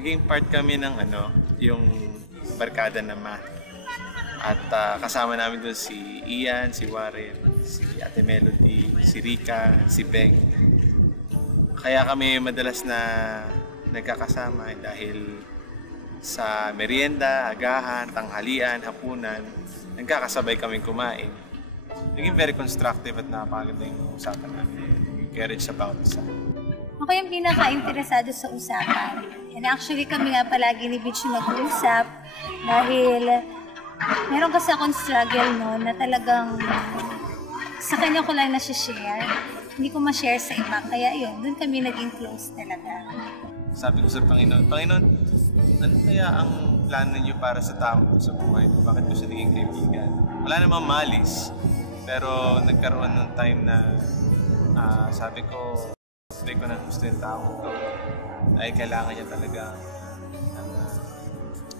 naging part kami ng yung barkada na math. At kasama namin doon si Ian, si Warren, si Ate Melody, si Rika, si Beng. Kaya kami madalas na nagkakasama dahil sa merienda, agahan, tanghalian, hapunan, nagkakasabay kaming kumain. Naging very constructive at napakaganda yung usapan namin. Encourage sa bawat isa. Ako yung pinaka-interesado sa usapan. And actually kami nga palagi ni Bitch nag-uusap dahil meron kasi akong struggle noon na talagang sa kanya ko lang na-share. Hindi ko ma-share sa iba. Kaya yun, doon kami naging close talaga. Sabi ko sa Panginoon, ano kaya ang plano niyo para sa tao sa buhay ko? Bakit ko siya naging kaibigan? Wala namang malis. Pero nagkaroon ng time na sabi ko, hindi ko na gusto yung tao ko. Ay kailangan niya talaga ng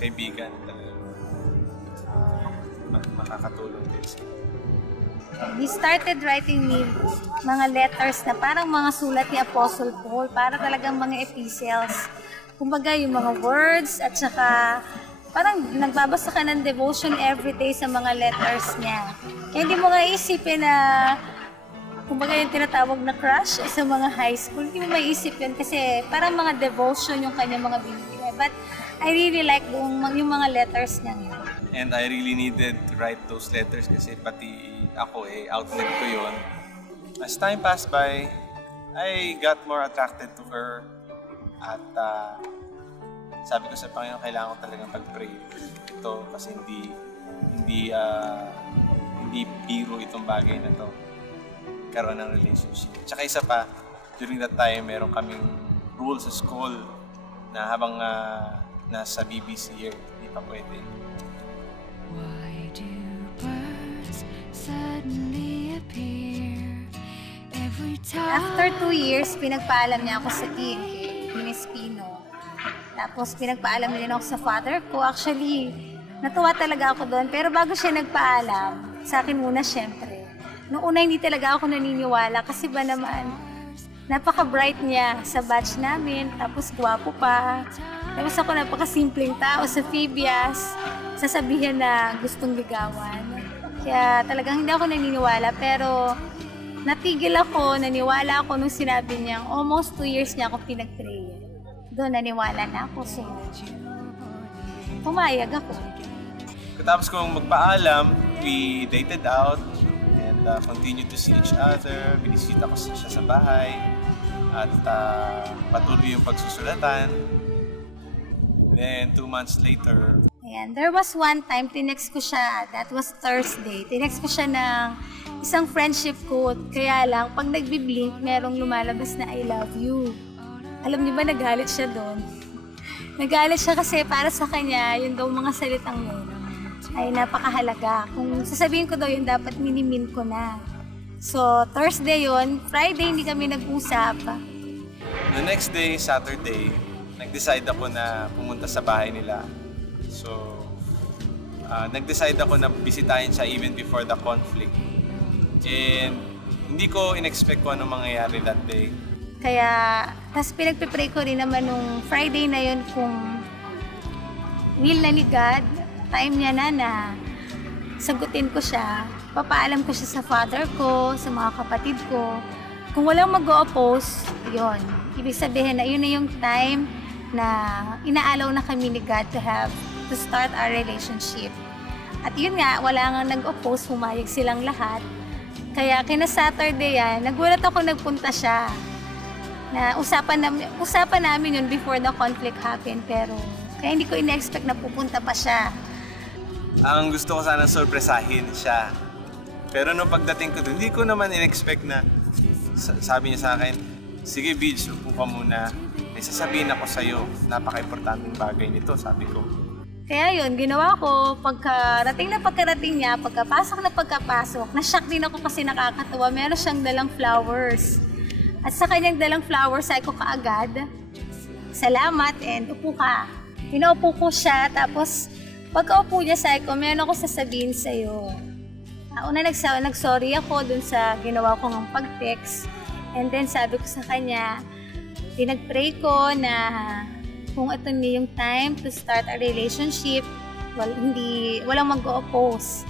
kaibigan talaga. Makakatulong din siya. He started writing me mga letters na parang mga sulat ni Apostle Paul, para talagang mga epistles. Kumbaga yung mga words at saka parang nagbabasa ka ng devotion everyday sa mga letters niya. Kaya hindi mo nga isipin na kumbaga yung tinatawag na crush sa mga high school, hindi mo maisip yun kasi parang mga devotion yung kanyang mga binibigay. But I really like yung mga letters niya. And I really needed to write those letters kasi pati ako outlet ko yun. As time passed by, I got more attracted to her at sabi ko sa Panginoon, kailangan ko talagang pag-pray ito kasi hindi biro itong bagay na to, karoon ng relationship. Tsaka isa pa, during that time, meron kaming rules sa school na habang nasa BBC year, hindi pa pwede. Why do birds suddenly appear every time? After 2 years, pinagpaalam niya ako sa team, Miss Pino. Tapos pinagpaalam din ako sa father ko. Actually, natuwa talaga ako doon. Pero bago siya nagpaalam, sa akin muna syempre. Noong una hindi talaga ako naniniwala kasi ba naman, napaka-bright niya sa batch namin. Tapos gwapo pa. Tapos ako napaka-simpleng tao sa Phoebias. Sasabihin na gustong ligawan. Kaya talagang hindi ako naniniwala. Pero natigil ako, naniwala ako nung sinabi niyang almost 2 years niya ako pinag-pray. Doon naniwala na ako. So, pumayag ako. Katapos kong magpaalam, we dated out and continued to see each other. Binisita ko siya sa bahay at patuloy yung pagsusulatan. Then 2 months later, ayan, there was one time, tinext ko siya, that was Thursday. Tinext ko siya ng isang friendship code. Kaya lang, pag nagbiblink, merong lumalabas na I love you. Alam niyo ba, nagalit siya doon? Nagalit siya kasi para sa kanya, yun daw mga salitang yun ay napakahalaga. Kung sasabihin ko daw yun, dapat minimin ko na. So, Thursday yun. Friday, hindi kami nag-usap. The next day, Saturday, nag-decide ako na pumunta sa bahay nila. So, nag-decide ako na bisitahin siya even before the conflict. And hindi ko in-expect kung anong mangyayari that day. Kaya, tas pinagpipray ko rin naman nung Friday na yun kung will na ni God, time niya na sagutin ko siya. Papaalam ko siya sa father ko, sa mga kapatid ko. Kung walang mag-o-oppose, yun. Ibig sabihin na yun na yung time na inaalaw na kami ni God to start our relationship. At yun nga, wala nga nag-oppose, humayag silang lahat. Kaya kina-Saturday yan, nagulat ako nagpunta siya. Na usapan namin yun before the conflict happened, pero kaya hindi ko in-expect na pupunta pa siya. Ang gusto ko sana sorpresahin siya. Pero nung pagdating ko doon, hindi ko naman in-expect na sabi niya sa akin, sige Bidge, upo ka muna. May sasabihin ako sa'yo, napaka-importanting bagay nito, sabi ko. Kaya yun, ginawa ko, pagkarating niya, pagkapasok, na-shock din ako kasi nakakatawa, meron siyang dalang flowers. At sa kanyang dalang flowers, ay ko kaagad, salamat and upo ka. Pinaupo ko siya, tapos pagkaupo niya sa ko, meron ako sasabihin sa'yo. Una nag-sorry ako dun sa ginawa ko ng pag-text. And then sabi ko sa kanya, pinag-pray ko na kung ito na yung time to start a relationship, walang mag-o-oppose.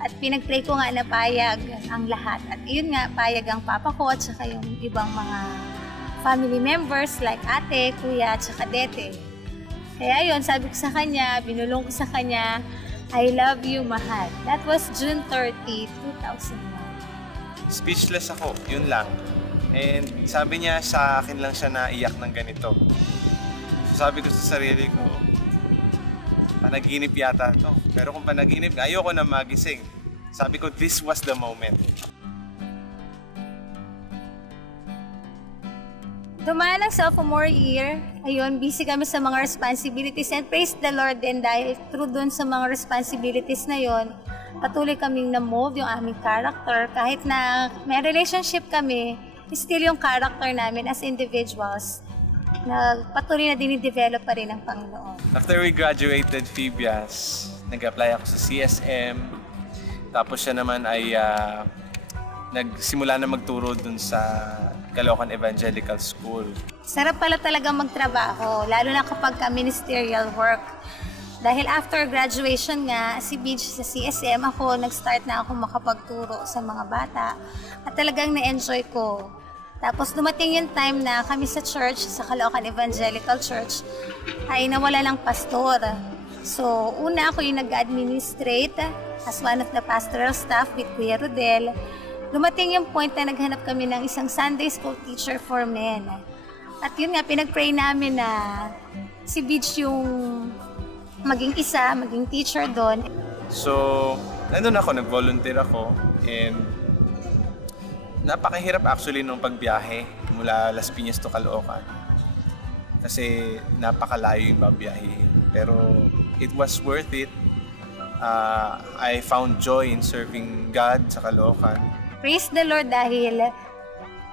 At pinag-pray ko nga na payag ang lahat. At yun nga, payag ang papa ko at saka yung ibang mga family members like ate, kuya, at saka dete. Kaya yun, sabi ko sa kanya, binulong ko sa kanya, I love you, mahal. That was June 30, 2001. Speechless ako, yun lang. And sabi niya sa akin lang siya naiyak ng ganito. So sabi ko sa sarili ko, panaginip yata to. Pero kung panaginip, ayoko na magising. Sabi ko, this was the moment. Dumaan ang sophomore year, ayun, busy kami sa mga responsibilities and praise the Lord din dahil through dun sa mga responsibilities na yon, patuloy kaming na-mold yung aming character. Kahit na may relationship kami, still yung character namin as individuals na patuloy na dinidevelop pa rin ng Panginoon. After we graduated Phoebias, nag-apply ako sa CSM. Tapos siya naman ay nagsimula na magturo dun sa Caloocan Evangelical School. Sarap pala talaga magtrabaho, lalo na kapag ministerial work. Dahil after graduation nga, si Beach sa CSM, nag-start na ako makapagturo sa mga bata. At talagang na-enjoy ko. Tapos dumating yung time na kami sa church, sa Caloocan Evangelical Church, ay nawala ng pastor. So, una ako yung nag-administrate as one of the pastoral staff with Kuya Rodel. Dumating yung point na naghanap kami ng isang Sunday school teacher for men. At yun nga, pinag-pray namin na si Beach yung maging teacher doon. So, nandun ako, nag-volunteer ako. And napakahirap actually nung pagbiyahe mula Las Piñas to Caloocan. Kasi napakalayo yung babiyahe. Pero it was worth it. I found joy in serving God sa Caloocan. Praise the Lord dahil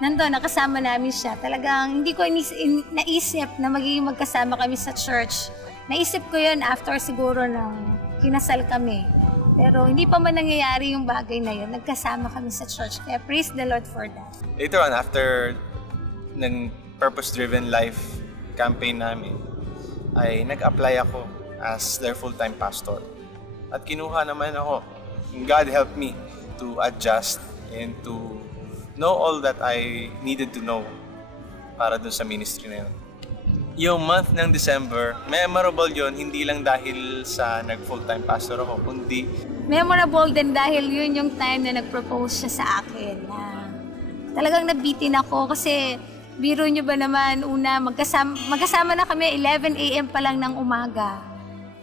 nandun, nakasama namin siya. Talagang hindi ko naisip na magiging magkasama kami sa church. Naisip ko yun after siguro ng kinasal kami. Pero hindi pa man nangyayari yung bagay na yun. Nagkasama kami sa church. Kaya praise the Lord for that. Later on, after ng Purpose-Driven Life campaign namin, ay nag-apply ako as their full-time pastor. At kinuha naman ako. God helped me to adjust and to know all that I needed to know para dun sa ministry na yun. Yung month ng December, memorable yon hindi lang dahil sa nag-full-time pastor ako, kundi memorable din dahil yun yung time na nag-propose siya sa akin. Talagang nabitin ako kasi biro nyo ba naman, una, magkasama na kami 11 a.m. pa lang ng umaga.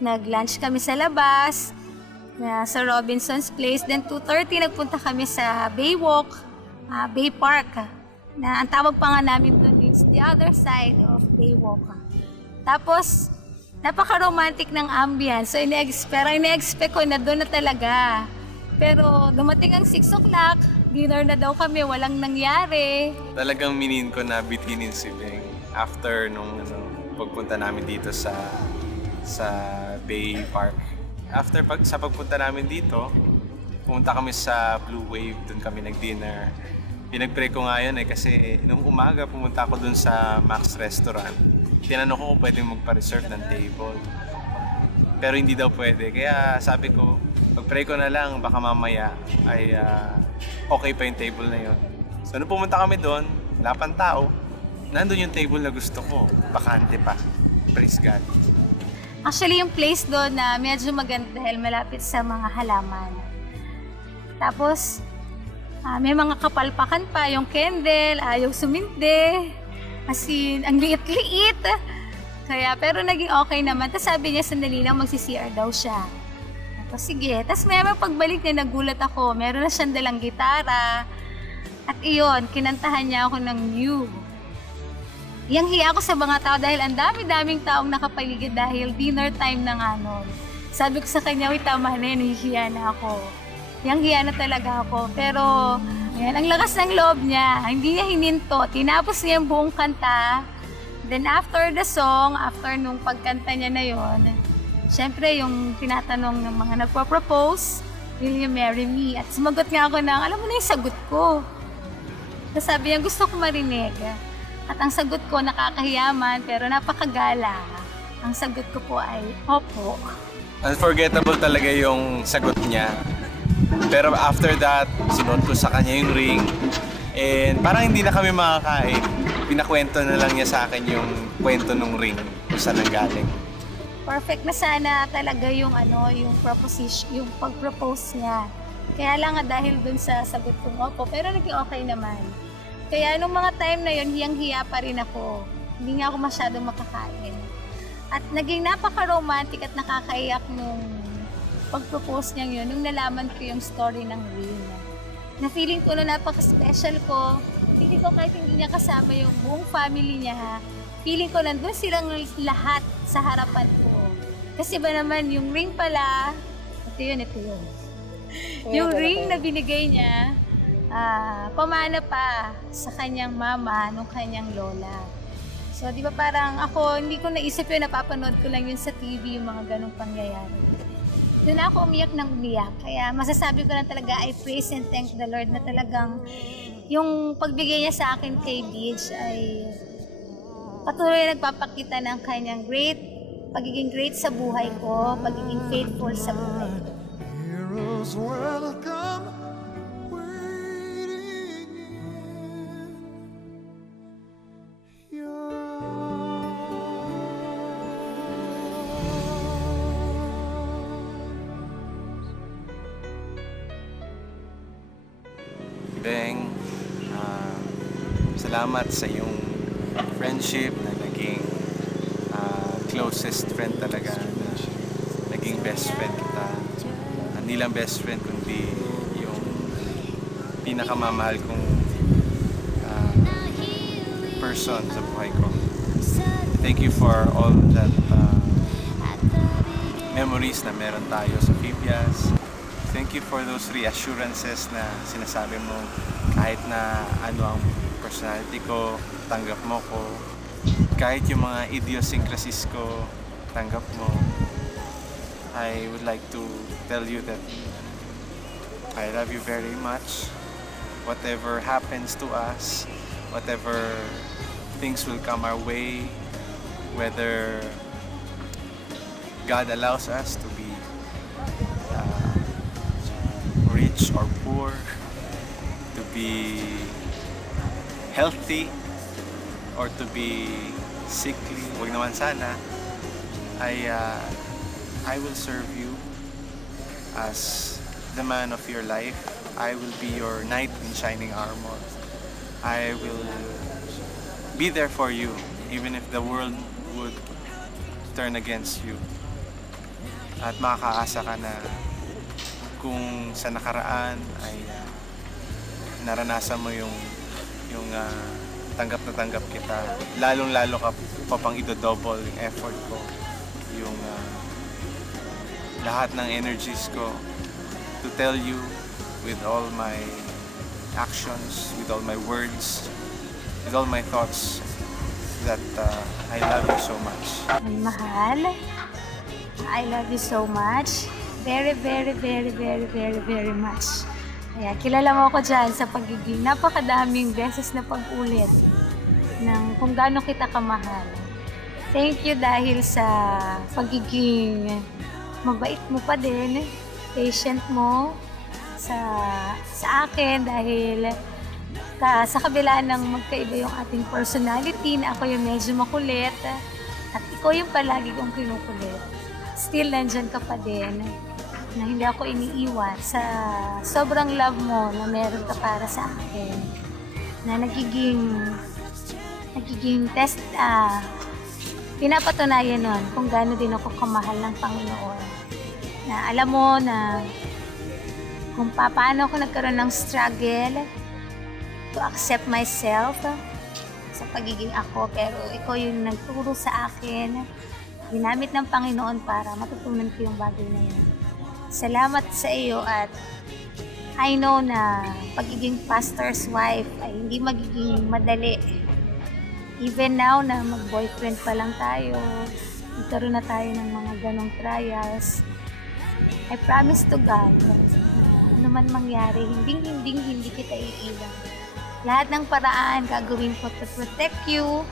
Nag-lunch kami sa labas, sa Robinson's Place. Then 2:30 nagpunta kami sa Baywalk, Bay Park. Na ang tawag pa nga namin doon is the other side of Baywalk. Tapos, napaka-romantic ng ambience. So, ine-expect ko na doon na talaga. Pero dumating ang 6 o'clock, dinner na daw kami, walang nangyari. Talagang minin ko na bitinin si Beng after nung pagpunta namin dito sa Bay Park. After sa pagpunta namin dito, pumunta kami sa Blue Wave, doon kami nag-dinner. Pinag-pray ko nga yun kasi nung umaga pumunta ako doon sa Max Restaurant. Tinanong ko kung pwedeng magpa-reserve ng table. Pero hindi daw pwede. Kaya sabi ko, pag-pray ko na lang, baka mamaya ay okay pa yung table na yun. So nung pumunta kami doon, wala pang tao. Nandun yung table na gusto ko. Bakante pa. Praise God. Actually, yung place doon na medyo maganda dahil malapit sa mga halaman. Tapos, may mga kapalpakan pa, yung candle, ayaw sumindi. As in, ang liit-liit. Kaya, pero naging okay naman. Tapos sabi niya, sandali lang, magsi-CR daw siya. Tapos sige. Tapos may pagbalik niya, nagulat ako. Meron na siyang dalang gitara. At iyon, kinantahan niya ako ng You. Yang hiya ako sa mga tao dahil ang dami-daming taong nakapaligid dahil dinner time na nga nun. Sabi ko sa kanya, uy, tama na yan, hihiya na ako. Yang hiya na talaga ako. Pero, yan, ang lakas ng loob niya. Hindi niya hininto. Tinapos niya yung buong kanta. Then after the song, after nung pagkanta niya na yon, syempre yung tinatanong ng mga nagpo-propose, will you marry me? At sumagot nga ako ng, alam mo na yung sagot ko. Tapos sabi niya, gusto ko marinig. At ang sagot ko, nakakahiyaman, pero napakagala. Ang sagot ko po ay, opo. Unforgettable talaga yung sagot niya. Pero after that, sinuot ko sa kanya yung ring. And parang hindi na kami makakain. Pinakwento na lang niya sa akin yung kwento ng ring kung saan nanggaling. Perfect na sana talaga yung yung proposition, yung pag-propose niya. Kaya lang nga dahil dun sa sagot kong opo, pero naging okay naman. Kaya nung mga time na yun, hiyang-hiya pa rin ako. Hindi nga ako masyadong makakain. At naging napaka-romantic at nakakaiyak nung pag-propose niya yun, nung nalaman ko yung story ng ring. Na feeling ko na napaka-special ko. Feeling ko kahit hindi niya kasama yung buong family niya, feeling ko nandun silang lahat sa harapan ko. Kasi ba naman yung ring pala, ito yun. Yung ring na binigay niya, pamana pa sa kanyang mama nung kanyang lola. So, di ba parang ako, hindi ko naisip yun, napapanood ko lang yun sa TV, yung mga ganong pangyayari. Doon ako umiyak ng umiyak. Kaya masasabi ko na talaga, I praise and thank the Lord na talagang yung pagbigay niya sa akin kay Beach ay patuloy na nagpapakita ng kanyang pagiging great sa buhay ko, pagiging faithful sa buhay ko. Heroes welcome, waiting in your Beng, salamat sa iyong friendship na naging closest friend talaga, na naging best friend kita. Hindi lang best friend, kundi yung pinakamamahal kong person sa buhay ko. Thank you for all that memories na meron tayo sa Phibias. Thank you for those reassurances na sinasabi mo kahit na ano ang personality ko, tanggap mo ko. Kahit yung mga idiosyncrasies ko, tanggap mo. I would like to tell you that I love you very much. Whatever happens to us, whatever things will come our way, whether God allows us to be rich or poor, to be healthy or to be sickly, wag naman sana, I will serve you as the man of your life. I will be your knight in shining armor. I will be there for you even if the world would turn against you. At makakaasa ka na kung sa nakaraan ay naranasan mo yung tanggap na tanggap kita, lalong-lalo ka pa pang idodouble yung effort ko, yung lahat ng energies ko to tell you with all my actions, with all my words, with all my thoughts that I love you so much. Mahal, I love you so much. Very, very, very, very, very, very much. Kaya kilala mo ako dyan sa pagiging napakadaming beses na pag-ulit ng kung gaano kita kamahal. Thank you dahil sa pagiging mabait mo pa din, patient mo sa akin dahil sa kabila ng magkaiba yung ating personality na ako yung medyo makulit at ikaw yung palagi kong kinukulit. Still nandyan ka pa din na hindi ako iniiwan sa sobrang love mo na meron ka para sa akin, na nagiging test, pinapatunayan nun kung gaano din ako kamahal ng Panginoon, na alam mo na kung paano ako nagkaroon ng struggle to accept myself sa pagiging ako, pero ikaw yung nagturo sa akin, ginamit ng Panginoon para matutunan ko yung bagay na yun. Salamat sa iyo at I know na pagiging pastor's wife ay hindi magiging madali. Even now na mag-boyfriend pa lang tayo, nagkaroon na tayo ng mga ganong trials, I promise to God na ano man mangyari, hindi kita iiwan. Lahat ng paraan gagawin ko to protect you,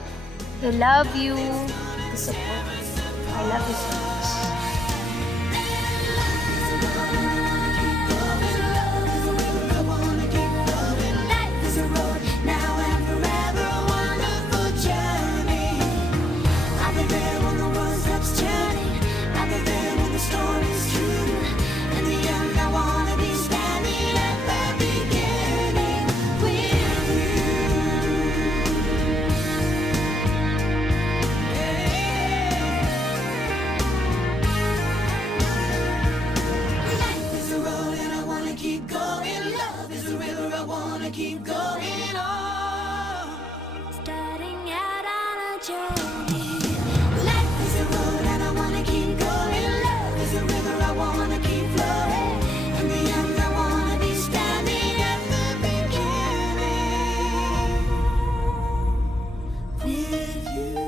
to love you, to support you. I love you so much. Keep going on, starting out on a journey. Life is a road and I wanna keep going. Love is a river, I wanna keep flowing. In the end, I wanna be standing at the beginning with you.